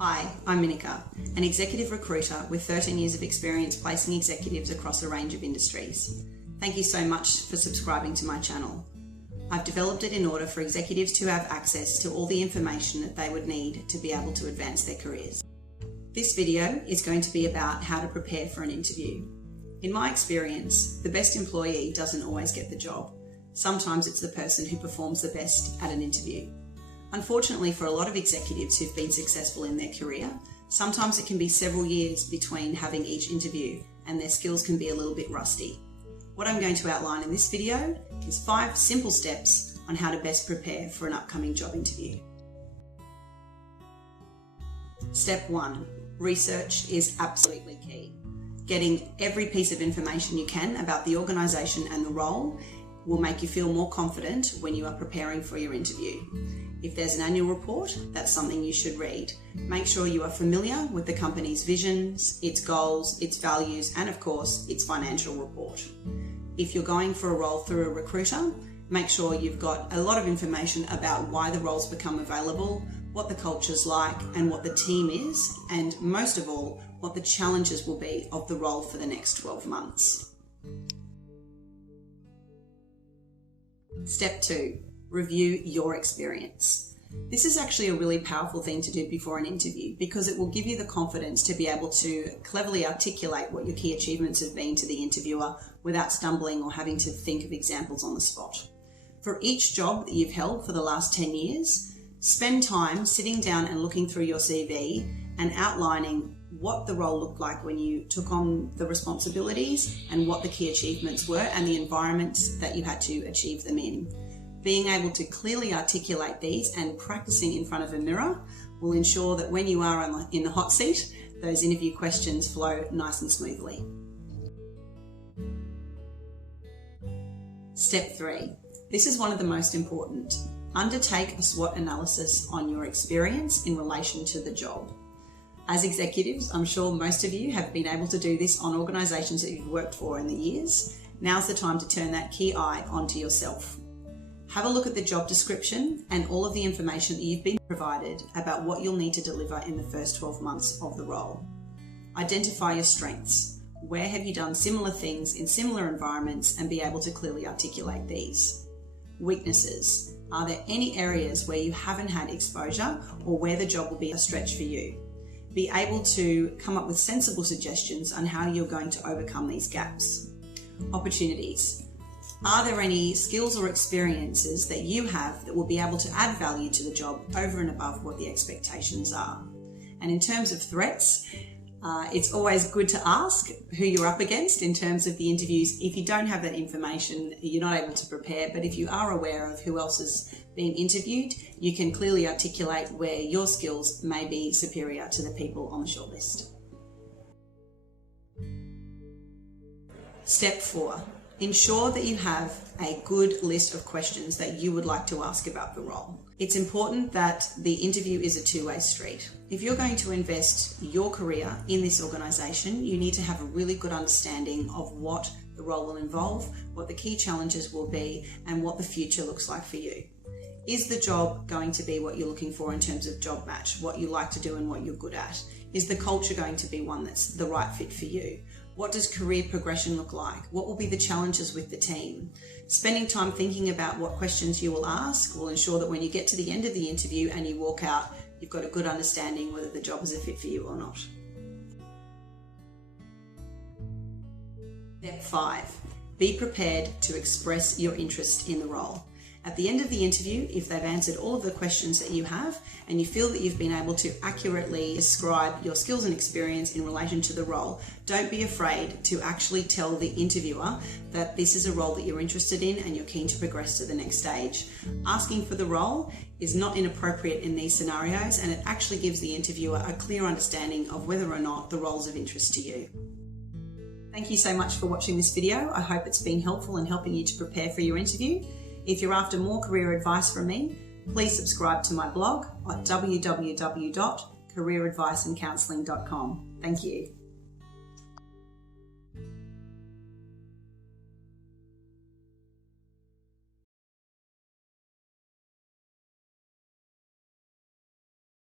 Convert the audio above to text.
Hi, I'm Minika, an executive recruiter with 13 years of experience placing executives across a range of industries. Thank you so much for subscribing to my channel. I've developed it in order for executives to have access to all the information that they would need to be able to advance their careers. This video is going to be about how to prepare for an interview. In my experience, the best employee doesn't always get the job. Sometimes it's the person who performs the best at an interview. Unfortunately, for a lot of executives who've been successful in their career, sometimes it can be several years between having each interview and their skills can be a little bit rusty. What I'm going to outline in this video is 5 simple steps on how to best prepare for an upcoming job interview. Step 1. Research is absolutely key. Getting every piece of information you can about the organisation and the role will make you feel more confident when you are preparing for your interview. If there's an annual report, that's something you should read. Make sure you are familiar with the company's visions, its goals, its values, and of course, its financial report. If you're going for a role through a recruiter, make sure you've got a lot of information about why the roles become available, what the culture's like, and what the team is, and most of all, what the challenges will be of the role for the next 12 months. Step 2. Review your experience. This is actually a really powerful thing to do before an interview because it will give you the confidence to be able to cleverly articulate what your key achievements have been to the interviewer without stumbling or having to think of examples on the spot. For each job that you've held for the last 10 years, spend time sitting down and looking through your CV and outlining what the role looked like when you took on the responsibilities and what the key achievements were and the environments that you had to achieve them in. Being able to clearly articulate these and practicing in front of a mirror will ensure that when you are in the hot seat, those interview questions flow nice and smoothly. Step 3. This is one of the most important. Undertake a SWOT analysis on your experience in relation to the job. As executives, I'm sure most of you have been able to do this on organisations that you've worked for in the years. Now's the time to turn that key eye onto yourself. Have a look at the job description and all of the information that you've been provided about what you'll need to deliver in the first 12 months of the role. Identify your strengths. Where have you done similar things in similar environments and be able to clearly articulate these? Weaknesses. Are there any areas where you haven't had exposure or where the job will be a stretch for you? Be able to come up with sensible suggestions on how you're going to overcome these gaps. Opportunities. Are there any skills or experiences that you have that will be able to add value to the job over and above what the expectations are? And in terms of threats, it's always good to ask who you're up against in terms of the interviews. If you don't have that information, you're not able to prepare, but if you are aware of who else is being interviewed, you can clearly articulate where your skills may be superior to the people on the shortlist. Step 4. Ensure that you have a good list of questions that you would like to ask about the role. It's important that the interview is a two-way street. If you're going to invest your career in this organisation, you need to have a really good understanding of what the role will involve, what the key challenges will be, and what the future looks like for you. Is the job going to be what you're looking for in terms of job match, what you like to do and what you're good at? Is the culture going to be one that's the right fit for you? What does career progression look like? What will be the challenges with the team? Spending time thinking about what questions you will ask will ensure that when you get to the end of the interview and you walk out, you've got a good understanding whether the job is a fit for you or not. Step 5. Be prepared to express your interest in the role. At the end of the interview, if they've answered all of the questions that you have and you feel that you've been able to accurately describe your skills and experience in relation to the role, don't be afraid to actually tell the interviewer that this is a role that you're interested in and you're keen to progress to the next stage. Asking for the role is not inappropriate in these scenarios, and it actually gives the interviewer a clear understanding of whether or not the role's of interest to you. Thank you so much for watching this video. I hope it's been helpful in helping you to prepare for your interview. If you're after more career advice from me, please subscribe to my blog at www.careeradviceandcounselling.com. Thank you.